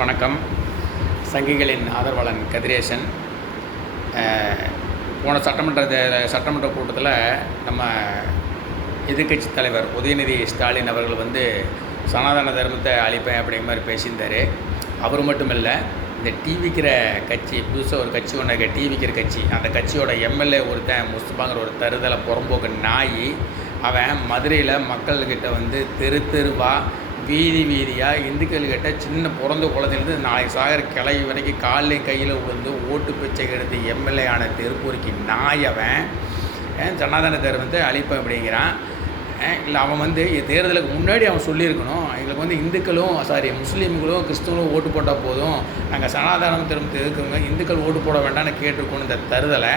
வணக்கம். சங்கிகளின் ஆதரவாளன் கதிரேசன். போன சட்டமன்ற கூட்டத்தில் நம்ம எதிர்க்கட்சி தலைவர் உதயநிதி ஸ்டாலின் அவர்கள் சனாதன தர்மத்தை அழிப்பேன் அப்படிங்கிற மாதிரி பேசியிருந்தார். அவர் மட்டும் இல்லை, இந்த விக்கிற கட்சி, புதுசாக ஒரு கட்சி ஒன்று விக்கிற கட்சி, அந்த கட்சியோட எம்எல்ஏ ஒருத்தன் முஸ்தபாங்கிற ஒரு தருதலை புறம்போக்கு நாய், அவன் மதுரையில் மக்கள்கிட்ட தெருவா வீதி வீதியாக இந்துக்கள்கிட்ட சின்ன பிறந்த குழந்தைலேருந்து நாளைக்கு சாகர கிளை வரைக்கும் காலையும் கையில் விழுந்து ஓட்டு பிச்சை எடுத்து எம்எல்ஏ ஆன தெருப்பூரிக்கு நாய் அவன் சனாதன தர்மத்தை அழிப்பேன் அப்படிங்கிறான். இல்லை, அவன் தேர்தலுக்கு முன்னாடி அவன் சொல்லியிருக்கணும், எங்களுக்கு இந்துக்களும் முஸ்லீம்களும் கிறிஸ்தவங்களும் ஓட்டு போட்டால் போதும், நாங்கள் சனாதன தர்மத்தை எதிர்க்கவங்க இந்துக்கள் ஓட்டு போட வேண்டாம்னு கேட்டிருக்கணும் இந்த தருதலை.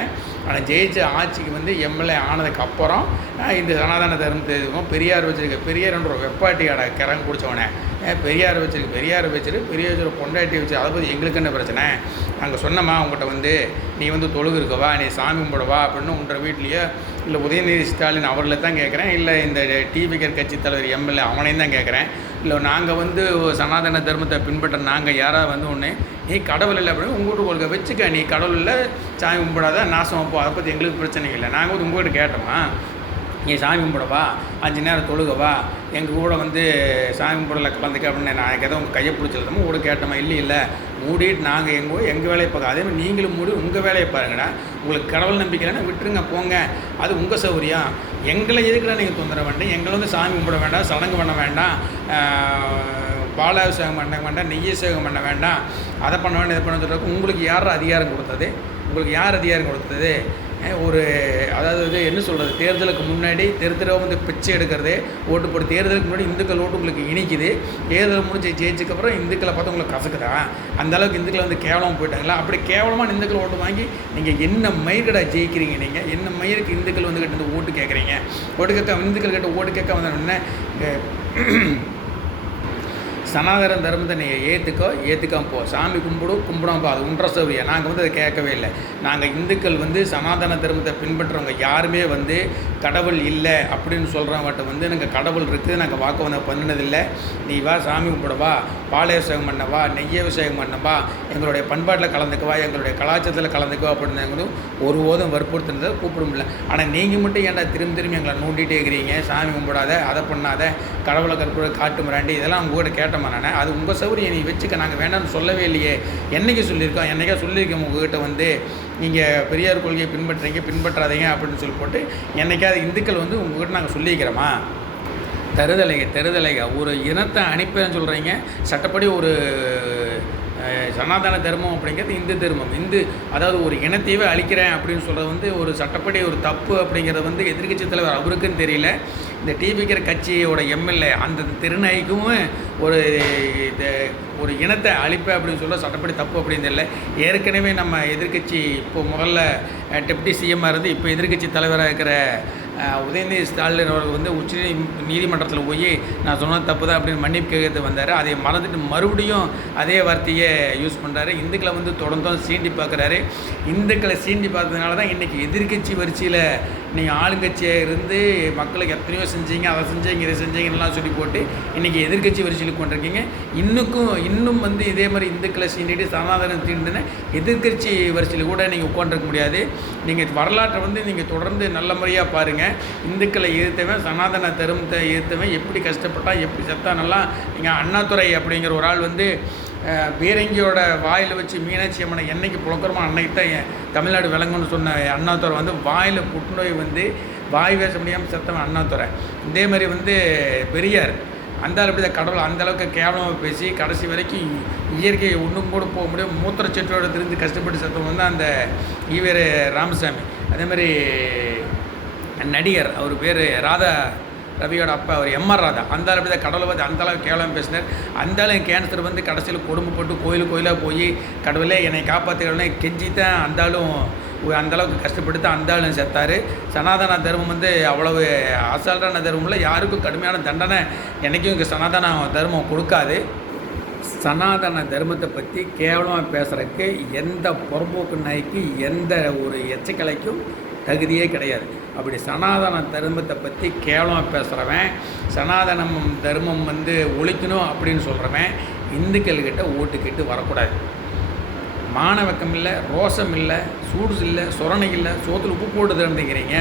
ஆனால் ஜெயிச்ச ஆட்சிக்கு எம்எல்ஏ ஆனதுக்கப்புறம் இந்த சனாதன தர்மத்தை எதிர்க்கும். பெரியார் வச்சுருக்க பெரியார்ன்ற வெப்பாட்டியோட கிறங்க பிடிச்சவனே, பெரியார் வச்சுரு பொண்டாட்டி வச்சு, அதை பற்றி எங்களுக்கு என்ன பிரச்சனை? நாங்கள் சொன்னோமா உங்கள்கிட்ட நீ தொழுகு இருக்கவா, நீ சாமி கும்பிடவா அப்படின்னு உன்ற வீட்லேயோ, இல்லை உதயநிதி ஸ்டாலின் அவர்களை தான் கேட்குறேன், இல்லை இந்த விக்கிற கட்சி தலைவர் எம்எல்ஏ அவனையும் தான் கேட்குறேன். இல்லை, நாங்கள் சனாதன தர்மத்தை பின்பற்ற நாங்கள் யாராவது ஒன்று, நீ கடவுள் இல்லை அப்படின்னு உங்கள்கிட்ட கொள்கை வச்சுக்க, நீ கடவுள் இல்லை சாமி கும்பிடாத நாசம் போ, அதை பற்றி எங்களுக்கு பிரச்சனை இல்லை. நாங்கள் உங்கள்கிட்ட கேட்டோமா, நீ சாமி கும்பிடவா, 5 நேரம் தொழுகவா, எங்கள் கூட சாமி கும்பிடல கலந்துக்க அப்படின்னு நான் எதாவது உங்கள் கையை பிடிச்சிருந்தோமோ கூட கேட்டோமா? இல்லை, மூடிட்டு நாங்கள் எங்கள் வேலையை பார்க்க, அதேமாதிரி நீங்களும் மூடி உங்கள் வேலையை பாருங்கடா. உங்களுக்கு கடவுள் நம்பிக்கைன்னா விட்டுருங்க போங்க, அது உங்கள் சௌகரியம். எங்களை எதுக்குடா நீங்கள் தொந்தர வேண்டாம், எங்களை சாமி கும்பிட வேண்டாம், சடங்கு பண்ண வேண்டாம், பாலாபிஷேகம் பண்ண வேண்டாம், நெய்யபிஷேகம் பண்ண வேண்டாம், அதை பண்ண வேண்டாம், இதை பண்ண சொல்கிறதுக்கு உங்களுக்கு யார் அதிகாரம் கொடுத்தது? அதாவது என்ன சொல்கிறது, தேர்தலுக்கு முன்னாடி தெருத்தரவை பிச்சை எடுக்கிறது, ஓட்டு போட்டு தேர்தலுக்கு முன்னாடி இந்துக்கள் ஓட்டு உங்களுக்கு இனிக்குது, தேர்தல் முடிஞ்சு ஜெயிச்சதுக்கப்புறம் இந்துக்களை பார்த்து உங்களுக்கு கசக்குதா? அந்தளவுக்கு இந்துக்களை கேவலமாக போயிட்டாங்களா? அப்படி கேவலமாக இந்துக்கள் ஓட்டு வாங்கி நீங்கள் என்ன மயிர்கடா ஜெயிக்கிறீங்க? நீங்கள் என்ன மயிருக்கு இந்துக்கள் கிட்ட ஓட்டு கேட்குறீங்க? ஓட்டு கேட்க இந்துக்கள் கிட்ட ஓட்டு கேட்க என்ன சனாதன தர்மத்தை நீங்கள் ஏற்றுக்காம போ, சாமி கும்பிடாம போ, அது உன்ற சௌரியம். நாங்கள் அதை கேட்கவே இல்லை. நாங்கள் இந்துக்கள் சனாதன தர்மத்தை பின்பற்றுறவங்க யாருமே கடவுள் இல்லை அப்படின்னு சொல்கிறவங்ககிட்ட நாங்கள் கடவுள் இருக்குது, நாங்கள் வாக்கு பண்ணினதில்லை, நீ வா சாமி கும்பிடவா, பாலாபிஷேகம் பண்ணவா, நெய்யபிஷேகம் பண்ணவா, எங்களுடைய பண்பாட்டில் கலந்துக்குவா, எங்களுடைய கலாச்சாரத்தில் கலந்துக்குவா அப்படின்னு ஒருபோதும் வற்புறுத்தினதை கூப்பிட முடியல. ஆனால் நீங்கள் மட்டும் ஏன்டா திரும்பி எங்களை நோண்டிகிட்டே இருக்கிறீங்க, சாமி கும்பிடாத, அதை பண்ணாத, கடவுளை காட்டு மிராண்டி, இதெல்லாம் அவங்க கூட கேட்டோம். அது உங்கள் சௌரியம், நீ வச்சுக்க, நாங்கள் வேண்டாம்னு சொல்லவே இல்லையே. என்றைக்கே சொல்லியிருக்கோம் உங்கள்கிட்ட நீங்கள் பெரியார் கொள்கையை பின்பற்றாதீங்க அப்படின்னு சொல்லி போட்டு என்றைக்காவது இந்துக்கள் உங்கள்கிட்ட நாங்கள் சொல்லியிருக்கிறோமா? தருதலைங்க ஒரு இனத்தை அனுப்பேன்னு சொல்கிறீங்க. சட்டப்படி ஒரு சனாதன தர்மம் அப்படிங்கிறது இந்து தர்மம், அதாவது ஒரு இனத்தையே அழிக்கிறேன் அப்படின்னு சொல்கிறது ஒரு சட்டப்படி ஒரு தப்பு அப்படிங்கிறது எதிர்க்கட்சி தலைவர் அவருக்குன்னு தெரியல. இந்த விக்கிற கட்சியோட எம்எல்ஏ அந்த திருநாய்க்கும் ஒரு இனத்தை அழிப்பேன் அப்படின்னு சொல்ல சட்டப்படி தப்பு அப்படின்னு தெரியல. ஏற்கனவே நம்ம எதிர்க்கட்சி இப்போது முதல்ல டெப்டி சிஎம்மாக இருந்து இப்போ எதிர்க்கட்சி தலைவராக இருக்கிற உதயநிதி ஸ்டாலின் அவர்கள் உச்ச நீதிமன்றத்தில் போய் நான் சொன்னது தப்பு தான் அப்படின்னு மன்னிப்பு கேட்கறது வந்தார். அதை மறந்துட்டு மறுபடியும் அதே வார்த்தையை யூஸ் பண்ணுறாரு. இந்துக்களை தொடர்ந்து சீண்டி பார்க்குறாரு. இந்துக்களை சீண்டி பார்த்ததுனால தான் இன்றைக்கி எதிர்க்கட்சி வரிசையில் நீங்கள் ஆளுங்கட்சியாக இருந்து மக்களுக்கு எத்தனையோ செஞ்சீங்க, அதை செஞ்சீங்க, இதை செஞ்சீங்கன்னெலாம் சொல்லி போட்டு இன்றைக்கி எதிர்க்கட்சி வரிசையில் கொண்டிருக்கீங்க. இன்னும் இதே மாதிரி இந்துக்களை சீண்டிட்டு சனாதனம் தீண்டுன எதிர்க்கட்சி வரிசையில் கூட நீங்கள் உட்காந்துருக்க முடியாது. நீங்கள் வரலாற்றை நீங்கள் தொடர்ந்து நல்ல முறையாக பாருங்கள். இந்துக்களை எதிர்த்தவன், சனாதன தர்மத்தை எதிர்த்தவன் எப்படி கஷ்டப்பட்டான், எப்படி செத்தானெல்லாம் நீங்கள் அண்ணாதுரை அப்படிங்கிற ஒரு ஆள் பீரங்கியோட வாயில் வச்சு மீனாட்சி அம்மனை என்னைக்கு புழக்கிறோமோ அன்னைக்கு தான் தமிழ்நாடு விளங்குன்னு சொன்ன அண்ணாதுரை வாயில் புற்றுநோய் வாய் பேச முடியாமல் செத்தவன் அண்ணாதுரை. இதே மாதிரி பெரியார் அப்படி தான் கடவுள் அந்தளவுக்கு கேவலமாக பேசி கடைசி வரைக்கும் இயற்கையை ஒன்றும் கூட போக முடியும் மூத்திரச்செட்டோடு திருந்து கஷ்டப்பட்டு செத்தவங்க அந்த ஈவேரு ராமசாமி. அதேமாதிரி நடிகர், அவர் பேர் ராதா ரவியோட அப்பா, அவர் எம்ஆர் ராதா, அப்படி தான் கடவுளை பார்த்து அந்தளவுக்கு கேவலம் பேசினார். கேன்சர் கேடைசியில் கொடுமைப்பட்டு கோயிலாக போய் கடவுளே என்னை காப்பாற்றுகிறவனே கெஞ்சி தான் அந்தளவுக்கு கஷ்டப்பட்டு தான் அந்தாலும் செத்தார். சனாதன தர்மம் அவ்வளவு அசால்ட்டான தர்மம் இல்லை, யாருக்கும் கடுமையான தண்டனை என்றைக்கும் இங்கே சனாதன தர்மம் கொடுக்காது. சனாதன தர்மத்தை பற்றி கேவலமாக பேசுகிறதுக்கு எந்த புறம்போக்கு நாய்க்கு எந்த ஒரு எச்சக்கலைக்கும் தகுதியே கிடையாது. அப்படி சனாதன தர்மத்தை பற்றி கேவலமாக பேசுகிறவன், சனாதனம் தர்மம் ஒழிக்கணும் அப்படின்னு சொல்கிறவன் இந்துக்கள்கிட்ட ஓட்டு கேட்டு வரக்கூடாது. மானவக்கம் இல்லை, ரோசம் இல்லை, சூடு இல்லை, சொரணை இல்லை, சோத்தில் உப்பு போட்டு திறந்துக்கிறீங்க.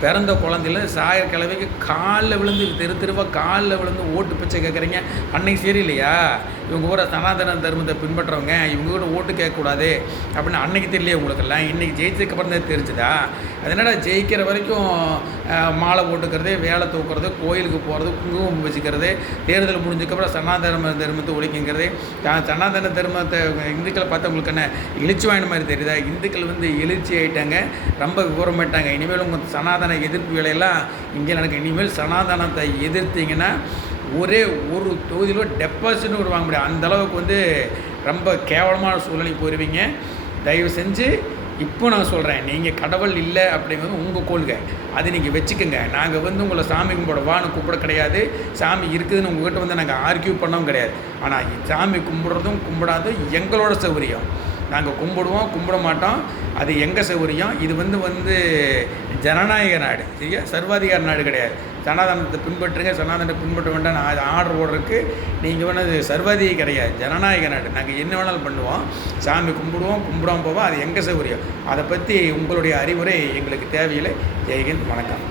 பிறந்த குழந்தையில சாயர் கிழவைக்கு காலில் விழுந்து தெருவாக காலில் விழுந்து ஓட்டு பிச்சை கேட்குறீங்க. அன்னைக்கு சரியில்லையா? இவங்க கூட சனாதன தர்மத்தை பின்பற்றுறவங்க இவங்க கூட ஓட்டு கேட்கக்கூடாது அப்படின்னு அன்னைக்கு தெரியலையே உங்களுக்கெல்லாம்? இன்றைக்கி ஜெயிச்சதுக்கப்புறம் தான் தெரிஞ்சுதா? அதனால ஜெயிக்கிற வரைக்கும் மாலை போட்டுக்கிறது, வேலை தூக்குறது, கோயிலுக்கு போகிறது, குங்குமம் வச்சுக்கிறது, தேர்தல் முடிஞ்சதுக்கப்புறம் சனாதன தர்மத்தை ஒழிக்குங்கிறது. சனாதன தர்மத்தை இந்துக்களை பார்த்தா உங்களுக்கு என்ன எழுச்சி வாங்கின மாதிரி தெரியுதா? இந்துக்கள் எழுச்சி ஆகிட்டாங்க, ரொம்ப விவரமாயிட்டாங்க. இனிமேல் உங்கள் சனாதன எதிர்ப்பு வேலையெல்லாம் இங்கே நடக்கும். இனிமேல் சனாதனத்தை எதிர்த்தீங்கன்னா ஒரே ஒரு தொகுதியில் டெபாசிட்னு ஒரு வாங்க முடியாது. அந்தளவுக்கு ரொம்ப கேவலமான சூழ்நிலைக்கு போயிடுவீங்க. தயவு செஞ்சு இப்போ நான் சொல்கிறேன், நீங்கள் கடவுள் இல்லை அப்படிங்கிறது உங்கள் கொள்கை, அது நீங்கள் வச்சுக்கோங்க. நாங்கள் உங்களை சாமி கும்பிட வான்னு கூப்பிட கிடையாது. சாமி இருக்குதுன்னு உங்கள்கிட்ட நாங்கள் ஆர்கியூ பண்ணவும் கிடையாது. ஆனால் சாமி கும்பிட்றதும் கும்பிடாதும் எங்களோட சௌகரியம். நாங்கள் கும்பிடுவோம், கும்பிட மாட்டோம், அது எங்கள் சௌகரியம். இது ஜனநாயக நாடு, சரியா? சர்வாதிகார நாடு கிடையாது. சனாதனத்தை பின்பற்றுங்க, சனாதனத்தை பின்பற்ற வேண்டாம் ஆர்டர் ஓடுறதுக்கு நீங்கள் சர்வாதிகாரி கிடையாது, ஜனநாயக நாடு. நாங்கள் என்ன வேணாலும் பண்ணுவோம், சாமி கும்பிடுவோம், கும்பிடாமல் போவோம், அது எங்கள் சௌகரியம். அதை பற்றி உங்களுடைய அறிவுரை எங்களுக்கு தேவையில்லை. ஜெய்ஹிந்த், வணக்கம்.